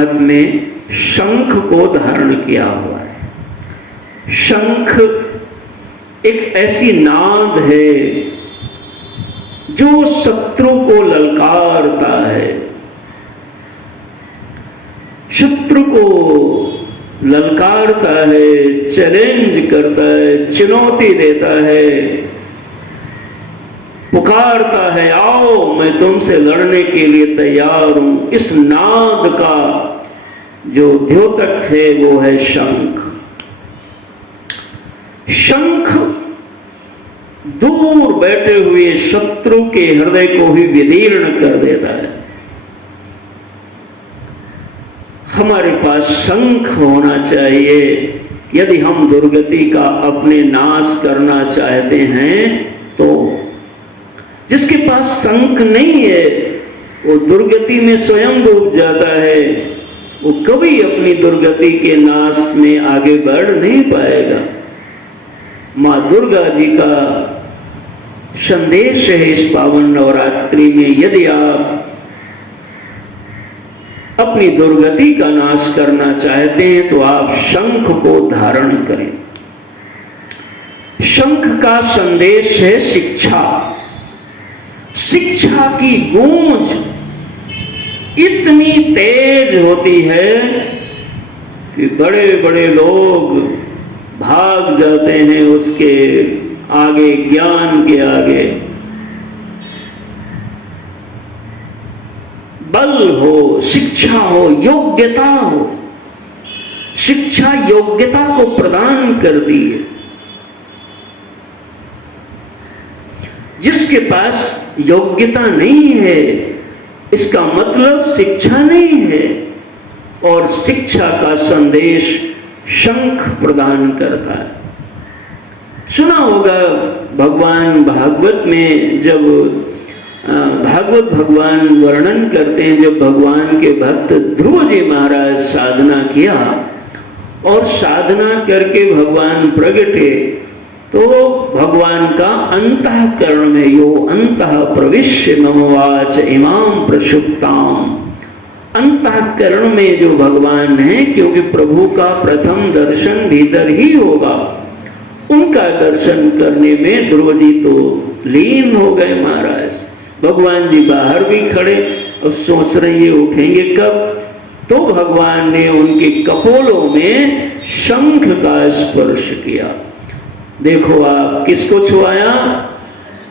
हाथ में शंख को धारण किया हुआ है। शंख एक ऐसी नाद है जो शत्रु को ललकारता है, शत्रु को ललकारता है, चैलेंज करता है, चुनौती देता है, पुकारता है, आओ मैं तुमसे लड़ने के लिए तैयार हूं। इस नाद का जो द्योतक है वो है शंख। शंख दूर बैठे हुए शत्रु के हृदय को भी विदीर्ण कर देता है। हमारे पास शंख होना चाहिए यदि हम दुर्गति का अपने नाश करना चाहते हैं। तो जिसके पास शंख नहीं है वो दुर्गति में स्वयं डूब जाता है, वो कभी अपनी दुर्गति के नाश में आगे बढ़ नहीं पाएगा। मां दुर्गा जी का संदेश है इस पावन नवरात्रि में, यदि आप अपनी दुर्गति का नाश करना चाहते हैं तो आप शंख को धारण करें। शंख का संदेश है शिक्षा। शिक्षा की गूंज इतनी तेज होती है कि बड़े बड़े लोग भाग जाते हैं उसके आगे, ज्ञान के आगे। बल हो, शिक्षा हो, योग्यता हो। शिक्षा योग्यता को प्रदान करती है। जिसके पास योग्यता नहीं है इसका मतलब शिक्षा नहीं है, और शिक्षा का संदेश शंख प्रदान करता है। सुना होगा भगवान भागवत में, जब भागवत भगवान वर्णन करते हैं, जब भगवान के भक्त ध्रुव जी महाराज साधना किया और साधना करके भगवान प्रगटे, तो भगवान का अंतःकरण में यो अंतः प्रविश्य ममवाच इमाम प्रसुप्ताम। अंतःकरण में जो भगवान है, क्योंकि प्रभु का प्रथम दर्शन भीतर ही होगा, उनका दर्शन करने में ध्रुव जी तो लीन हो गए महाराज। भगवान जी बाहर भी खड़े, अब सोच रहे ये उठेंगे कब। तो भगवान ने उनके कपोलों में शंख का स्पर्श किया। देखो आप किसको छुआया,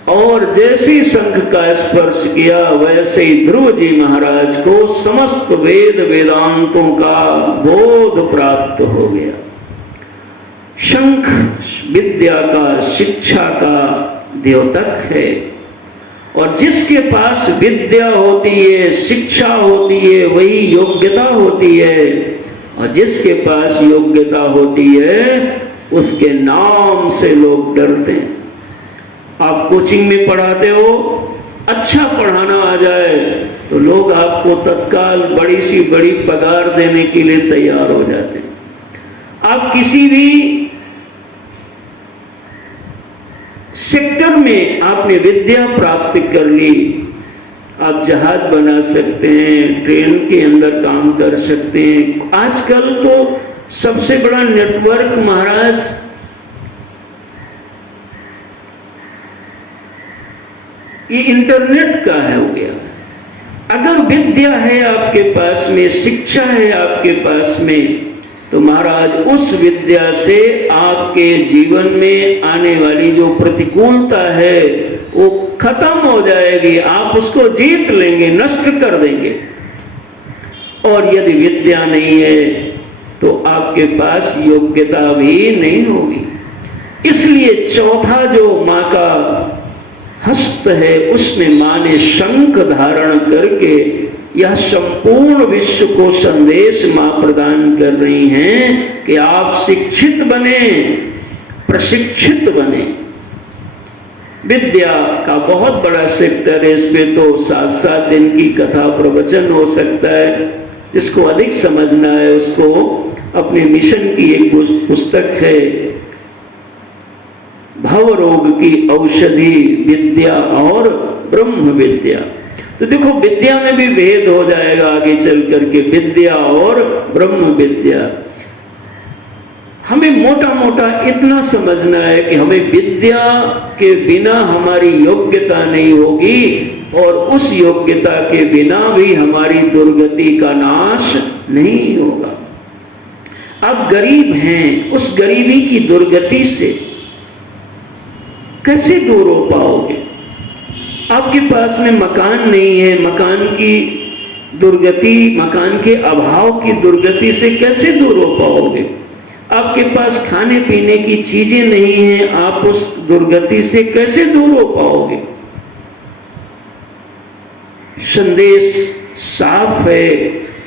और जैसे ही शंख का स्पर्श किया वैसे ही ध्रुव जी महाराज को समस्त वेद वेदांतों का बोध प्राप्त हो गया। शंख विद्या का, शिक्षा का द्योतक है, और जिसके पास विद्या होती है, शिक्षा होती है, वही योग्यता होती है, और जिसके पास योग्यता होती है उसके नाम से लोग डरते हैं। आप कोचिंग में पढ़ाते हो, अच्छा पढ़ाना आ जाए तो लोग आपको तत्काल बड़ी सी बड़ी पगार देने के लिए तैयार हो जाते हैं। आप किसी भी सेक्टर में आपने विद्या प्राप्त कर ली, आप जहाज बना सकते हैं, ट्रेन के अंदर काम कर सकते हैं। आजकल तो सबसे बड़ा नेटवर्क महाराज ये इंटरनेट का है हो गया। अगर विद्या है आपके पास में, शिक्षा है आपके पास में, तो महाराज उस विद्या से आपके जीवन में आने वाली जो प्रतिकूलता है वो खत्म हो जाएगी। आप उसको जीत लेंगे, नष्ट कर देंगे। और यदि विद्या नहीं है तो आपके पास योग्यता भी नहीं होगी। इसलिए चौथा जो माँ का हस्त है उसमें माँ ने शंख धारण करके यह संपूर्ण विश्व को संदेश माँ प्रदान कर रही हैं कि आप शिक्षित बने, प्रशिक्षित बने। विद्या का बहुत बड़ा सेक्टर है, इसमें तो 7-7 दिन की कथा प्रवचन हो सकता है। जिसको अधिक समझना है उसको अपने मिशन की एक पुस्तक है, भव रोग की औषधि विद्या और ब्रह्म विद्या। तो देखो विद्या में भी भेद हो जाएगा आगे चल करके, विद्या और ब्रह्म विद्या। हमें मोटा मोटा इतना समझना है कि हमें विद्या के बिना हमारी योग्यता नहीं होगी, और उस योग्यता के बिना भी हमारी दुर्गति का नाश नहीं होगा। आप गरीब हैं, उस गरीबी की दुर्गति से कैसे दूर हो पाओगे? आपके पास में मकान नहीं है, मकान की दुर्गति, मकान के अभाव की दुर्गति से कैसे दूर हो पाओगे? आपके पास खाने पीने की चीजें नहीं हैं, आप उस दुर्गति से कैसे दूर हो पाओगे? संदेश साफ है,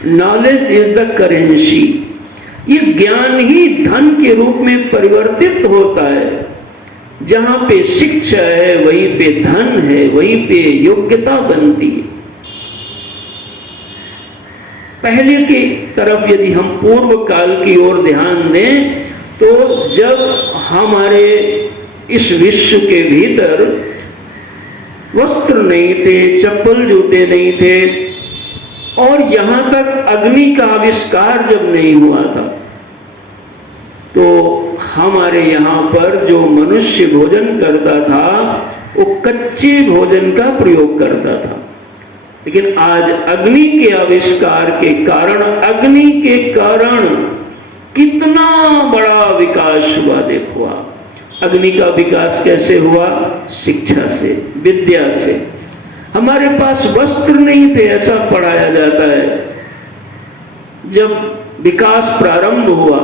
नॉलेज इज द करेंसी। ये ज्ञान ही धन के रूप में परिवर्तित होता है। जहां पे शिक्षा है वहीं पे धन है, वहीं पे योग्यता बनती है। पहले की तरफ यदि हम पूर्व काल की ओर ध्यान दें तो जब हमारे इस विश्व के भीतर वस्त्र नहीं थे, चप्पल जूते नहीं थे, और यहां तक अग्नि का आविष्कार जब नहीं हुआ था, तो हमारे यहाँ पर जो मनुष्य भोजन करता था वो कच्चे भोजन का प्रयोग करता था। लेकिन आज अग्नि के आविष्कार के कारण, अग्नि के कारण कितना बड़ा विकास हुआ देखो आप। अग्नि का विकास कैसे हुआ? शिक्षा से, विद्या से। हमारे पास वस्त्र नहीं थे ऐसा पढ़ाया जाता है। जब विकास प्रारंभ हुआ,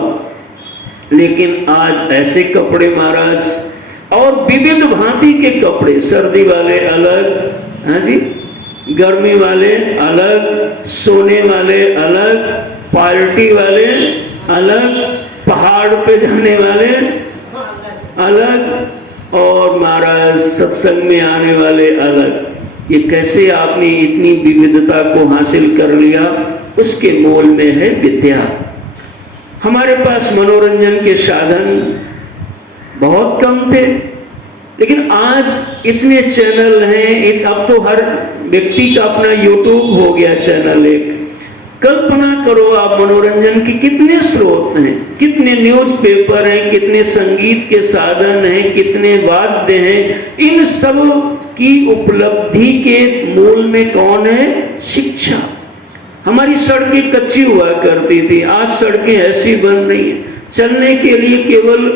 लेकिन आज ऐसे कपड़े महाराज, और विविध भांति के कपड़े, सर्दी वाले अलग, हाँ जी, गर्मी वाले अलग, सोने वाले अलग, पार्टी वाले अलग, पहाड़ पे जाने वाले अलग, और महाराज सत्संग में आने वाले अलग। ये कैसे आपने इतनी विविधता को हासिल कर लिया? उसके मूल में है विद्या। हमारे पास मनोरंजन के साधन बहुत कम थे, लेकिन आज इतने चैनल हैं। अब तो हर व्यक्ति का अपना यूट्यूब हो गया चैनल एक। कल्पना करो आप, मनोरंजन के कितने स्रोत हैं, कितने न्यूज़पेपर हैं, कितने संगीत के साधन हैं, कितने वाद्य हैं। इन सब की उपलब्धि के मूल में कौन है? शिक्षा। हमारी सड़कें कच्ची हुआ करती थी, आज सड़कें ऐसी बन रही हैं, चलने के लिए केवल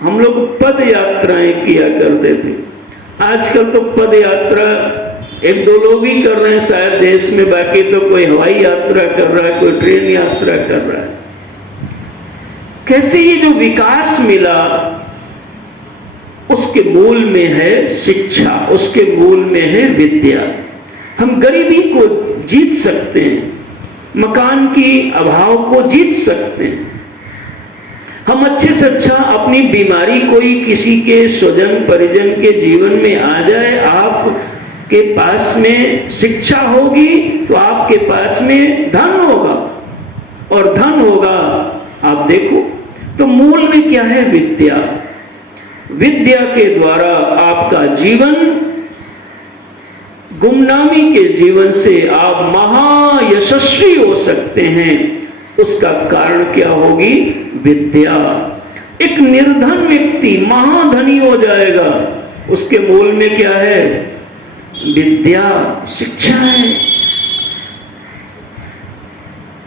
हम लोग पद यात्राएं किया करते थे। आजकल तो पद यात्रा एक दो लोग ही कर रहे हैं शायद देश में, बाकी तो कोई हवाई यात्रा कर रहा है, कोई ट्रेन यात्रा कर रहा है। कैसे ये जो विकास मिला उसके मूल में है शिक्षा, उसके मूल में है विद्या। हम गरीबी को जीत सकते हैं, मकान की अभाव को जीत सकते हैं। हम अच्छे से अच्छा अपनी बीमारी कोई किसी के स्वजन परिजन के जीवन में आ जाए, आपके पास में शिक्षा होगी तो आपके पास में धन होगा, और धन होगा आप देखो तो मूल में क्या है? विद्या। विद्या के द्वारा आपका जीवन, गुमनामी के जीवन से आप महायशस्वी हो सकते हैं। उसका कारण क्या होगी? विद्या। एक निर्धन व्यक्ति महाधनी हो जाएगा, उसके मूल में क्या है? विद्या, शिक्षा है।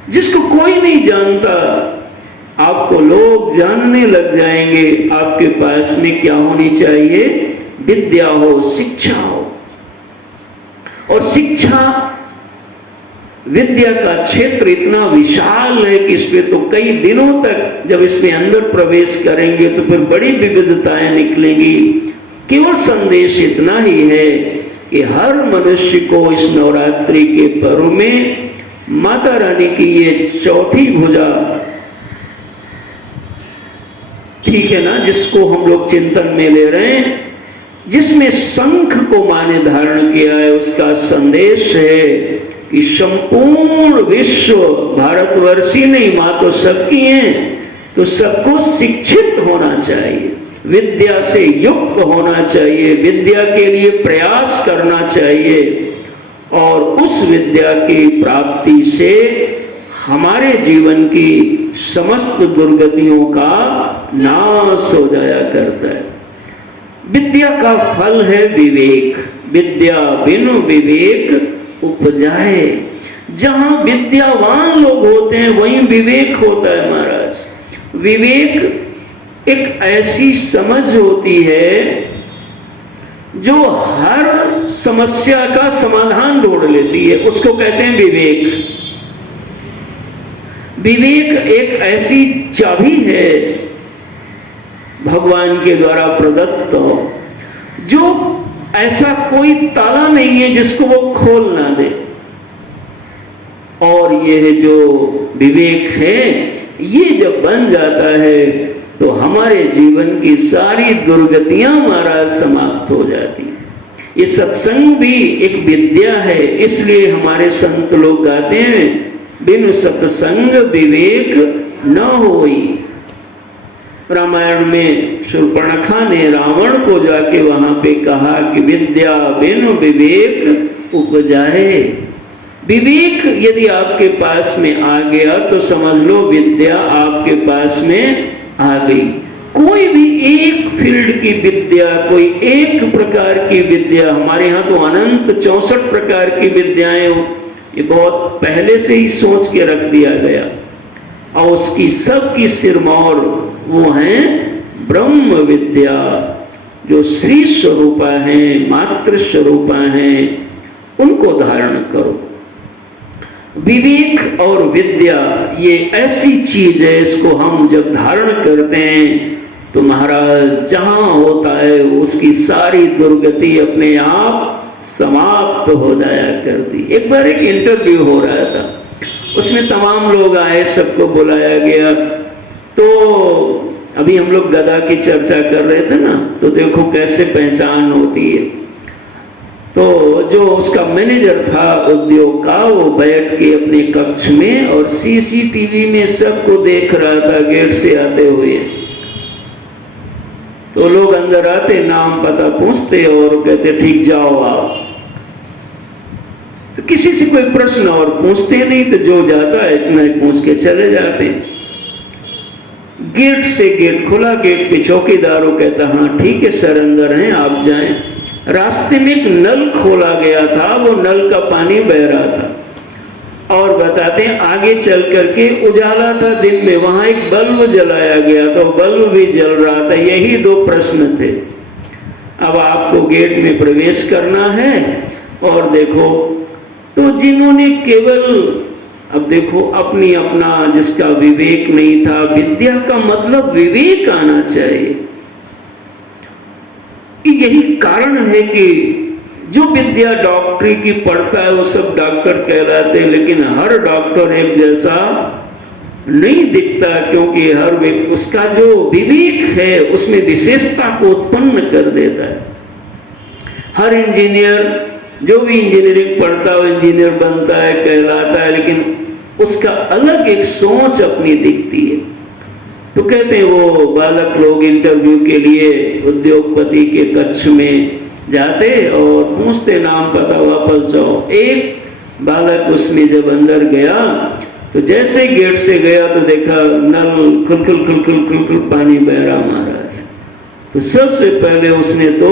जिसको कोई नहीं जानता, आपको लोग जानने लग जाएंगे। आपके पास में क्या होनी चाहिए? विद्या हो, शिक्षा हो। और शिक्षा विद्या का क्षेत्र इतना विशाल है कि इसमें तो कई दिनों तक जब इसमें अंदर प्रवेश करेंगे तो फिर बड़ी विविधताएं निकलेंगी। केवल संदेश इतना ही है कि हर मनुष्य को इस नवरात्रि के पर्व में माता रानी की ये चौथी भुजा, ठीक है ना, जिसको हम लोग चिंतन में ले रहे हैं, जिसमें शंख को मां ने धारण किया है, उसका संदेश है कि संपूर्ण विश्व, भारतवर्षी नहीं, मां तो सबकी हैं, तो सबको शिक्षित होना चाहिए, विद्या से युक्त होना चाहिए, विद्या के लिए प्रयास करना चाहिए। और उस विद्या की प्राप्ति से हमारे जीवन की समस्त दुर्गतियों का नाश हो जाया करता है। विद्या का फल है विवेक। विद्या बिनु विवेक उपजाए। जहां विद्यावान लोग होते हैं वहीं विवेक होता है महाराज। विवेक एक ऐसी समझ होती है जो हर समस्या का समाधान ढूंढ लेती है, उसको कहते हैं विवेक। विवेक एक ऐसी चाबी है भगवान के द्वारा प्रदत्त, जो ऐसा कोई ताला नहीं है जिसको वो खोल ना दे। और यह जो विवेक है, ये जब बन जाता है तो हमारे जीवन की सारी दुर्गतियां महाराज समाप्त हो जाती हैं। ये सत्संग भी एक विद्या है, इसलिए हमारे संत लोग गाते हैं, बिन सत्संग विवेक न होई। रामायण में शूर्पणखा ने रावण को जाके वहां पे कहा कि विद्या बिन विवेक उपजाए। विवेक यदि आपके पास में आ गया तो समझ लो विद्या आपके पास में आ गई। कोई भी एक फील्ड की विद्या, कोई एक प्रकार की विद्या, हमारे यहाँ तो अनंत 64 प्रकार की विद्याएं हो, ये बहुत पहले से ही सोच के रख दिया गया। और उसकी सबकी सिरमौर वो है ब्रह्म विद्या, जो श्री स्वरूपा है, मातृ स्वरूपा है, उनको धारण करो। विवेक और विद्या ये ऐसी चीज है, इसको हम जब धारण करते हैं तो महाराज जहां होता है उसकी सारी दुर्गति अपने आप समाप्त हो जाया करती। एक बार एक इंटरव्यू हो रहा था, उसमें तमाम लोग आए, सबको बुलाया गया। तो अभी हम लोग गदा की चर्चा कर रहे थे ना, तो देखो कैसे पहचान होती है। तो जो उसका मैनेजर था उद्योग का, वो बैठ के अपने कक्ष में और सीसीटीवी में सबको देख रहा था गेट से आते हुए। तो लोग अंदर आते, नाम पता पूछते और कहते ठीक जाओ आप। तो किसी से कोई प्रश्न और पूछते नहीं, तो जो जाता है इतना ही पूछ के चले जाते। गेट से गेट खुला, गेट पे चौकीदार कहता हाँ ठीक है सर अंदर हैं आप जाएं। रास्ते में एक नल खोला गया था, वो नल का पानी बह रहा था और बताते हैं आगे चल करके उजाला था दिन में, वहां एक बल्ब जलाया गया तो बल्ब भी जल रहा था। यही दो प्रश्न थे। अब आपको गेट में प्रवेश करना है और देखो, तो जिन्होंने केवल अब देखो अपनी अपना जिसका विवेक नहीं था, विद्या का मतलब विवेक आना चाहिए। यही कारण है कि जो विद्या डॉक्टरी की पढ़ता है वो सब डॉक्टर कहलाते हैं, लेकिन हर डॉक्टर एक जैसा नहीं दिखता, क्योंकि हर उसका जो विवेक है उसमें विशेषता को उत्पन्न कर देता है। हर इंजीनियर जो भी इंजीनियरिंग पढ़ता है वो इंजीनियर बनता है, कहलाता है, लेकिन उसका अलग एक सोच अपनी दिखती है। तो कहते हैं वो बालक लोग इंटरव्यू के लिए उद्योगपति के कक्ष में जाते और पूछते नाम पता वापस जाओ। एक बालक उसमें जब अंदर गया तो जैसे गेट से गया तो देखा नल खुल खुल खुल खुल खुल खुल पानी बह रहा महाराज। तो सबसे पहले उसने तो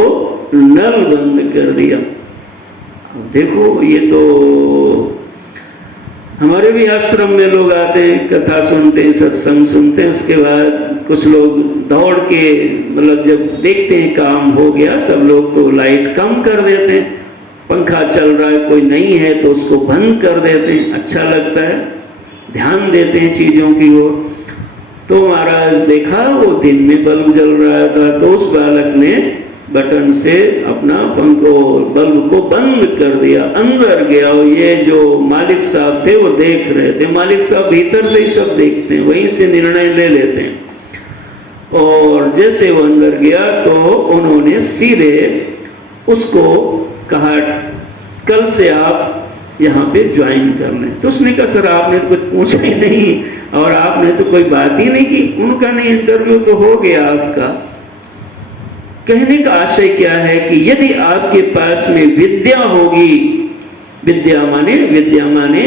नल बंद कर दिया। देखो ये तो हमारे भी आश्रम में लोग आते हैं, कथा सुनते हैं, सत्संग सुनते हैं, उसके बाद कुछ लोग दौड़ के मतलब जब देखते हैं काम हो गया, सब लोग तो लाइट कम कर देते हैं, पंखा चल रहा है कोई नहीं है तो उसको बंद कर देते हैं। अच्छा लगता है, ध्यान देते हैं चीजों की ओर। तो महाराज देखा वो दिन में बल्ब जल रहा था, तो उस बालक ने बटन से अपना पंखो बल्ब को बंद कर दिया, अंदर गया। और ये जो मालिक साहब थे वो देख रहे थे। मालिक साहब भीतर से ही सब देखते हैं, वहीं से निर्णय ले लेते हैं। और जैसे वो अंदर गया तो उन्होंने सीधे उसको कहा कल से आप यहाँ पे ज्वाइन कर लें। तो उसने कहा सर आपने तो कुछ पूछा ही नहीं और आपने तो कोई बात ही नहीं की। उनका नहीं, इंटरव्यू तो हो गया आपका। कहने का आशय क्या है कि यदि आपके पास में विद्या होगी विद्या माने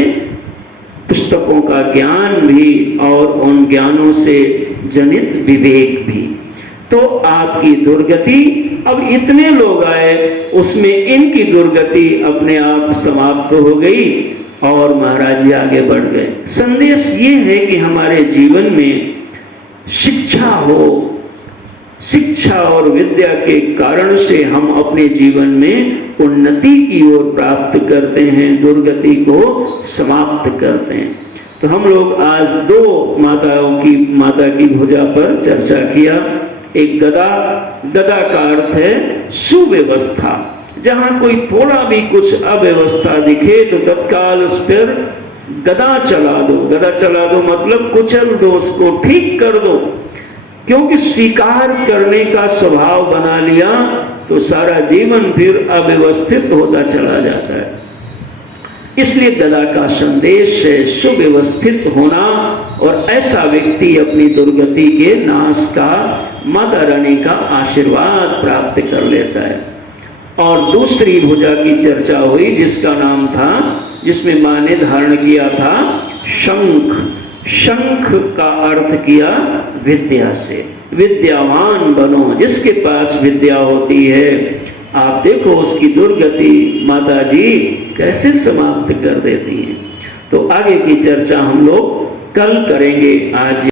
पुस्तकों का ज्ञान भी और उन ज्ञानों से जनित विवेक भी। तो आपकी दुर्गति, अब इतने लोग आए, उसमें इनकी दुर्गति अपने आप समाप्त हो गई और महाराज जी आगे बढ़ गए। संदेश ये है कि हमारे जीवन में शिक्षा हो, शिक्षा और विद्या के कारण से हम अपने जीवन में उन्नति की ओर प्राप्त करते हैं, दुर्गति को समाप्त करते हैं। तो हम लोग आज दो माता की भुजा पर चर्चा किया। एक गदा का अर्थ है सुव्यवस्था। जहां कोई थोड़ा भी कुछ अव्यवस्था दिखे तो तत्काल उस पर गदा चला दो। गदा चला दो मतलब कुचल दो, उसको ठीक कर दो। क्योंकि स्वीकार करने का स्वभाव बना लिया तो सारा जीवन फिर अव्यवस्थित होता चला जाता है। इसलिए गदा का संदेश है सुव्यवस्थित होना, और ऐसा व्यक्ति अपनी दुर्गति के नाश का, माता रानी का आशीर्वाद प्राप्त कर लेता है। और दूसरी भुजा की चर्चा हुई जिसका नाम था, जिसमें मां ने धारण किया था शंख। शंख का अर्थ किया विद्या से। विद्यावान बनो, जिसके पास विद्या होती है, आप देखो उसकी दुर्गति माता जी कैसे समाप्त कर देती हैं। तो आगे की चर्चा हम लोग कल करेंगे। आज